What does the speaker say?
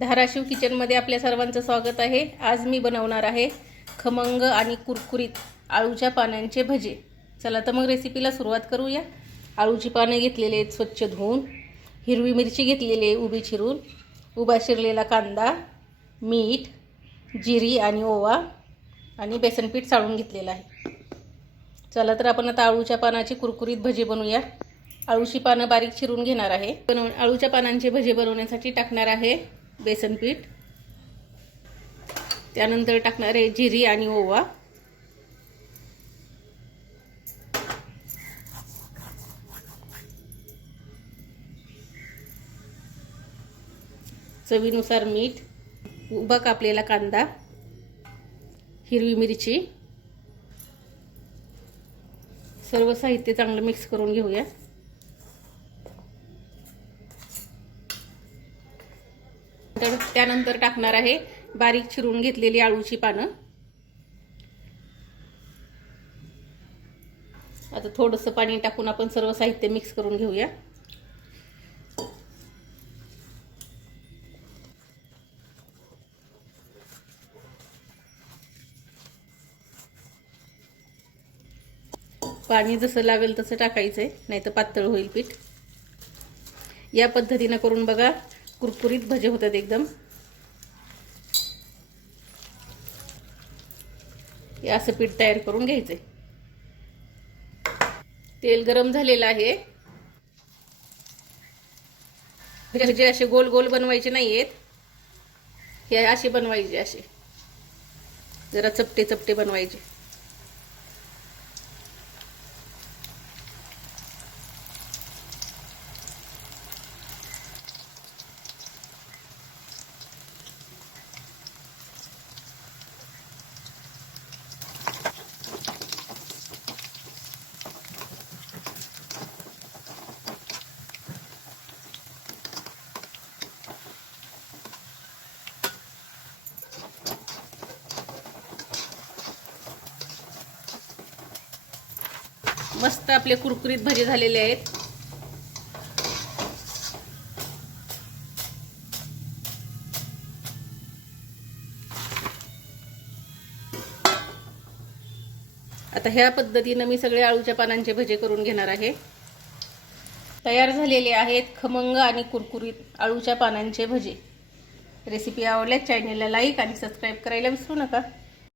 धाराशिव किचनमध्ये आपल्या सर्वांचं स्वागत आहे। आज मी बनवणार आहे खमंग आणि कुरकुरीत आळूच्या पानांचे भजे। चला तर मग रेसिपीला सुरुवात करूया। आळूची पाने घेतलेले आहेत स्वच्छ धुवून, हिरवी मिरची घेतलेली आहे उभी चिरून, उभा चिरलेला कांदा, मीठ, जिरी आणि ओवा आणि बेसन पीठ चाळून घेतलेलं आहे। चला तर आपण आता आळूच्या पानाची कुरकुरीत भजे बनवूया। आळूची पानं बारीक चिरून घेणार आहे। आळूच्या पानांचे भजे बनवण्यासाठी टाकणार आहे बेसन पीठ, त्यानंतर टाकणार आहे जिरी आणि ओवा, चवीनुसार मीठ, उभा कापलेला कांदा, हिरवी मिरची, सर्व साहित्य चांगलं मिक्स करून घेऊया। त्यानंतर टाकणार आहे बारीक चिरून घेतलेली आळूची पानं। आता थोडंसं पाणी टाकून आपण सर्व साहित्य मिक्स करून घेऊया। पाणी जसं लागेल तसं टाकायचंय, नाहीतर पातळ होईल पीठ। या पद्धतीने करून बघा, कुरकुरीत भजे होतात एकदम। हे असं पीठ तयार करून घ्यायचंय। तेल गरम झालेलं आहे। भजे असे गोल गोल बनवायचे नाहीयेत, हे असे बनवायचे, असे जरा चपटे चपटे बनवायचे। मस्त आपले कुरकुरीत भजे झालेले आहेत। आता ह्या पद्धतीने मी सगळे आळूच्या पानांचे भजे करून घेणार आहे। तयार झालेले आहेत खमंग आणि कुरकुरीत आळूच्या पानांचे भजे। रेसिपी आवडल्यास चॅनलला लाईक आणि सबस्क्राईब करायला विसरू नका।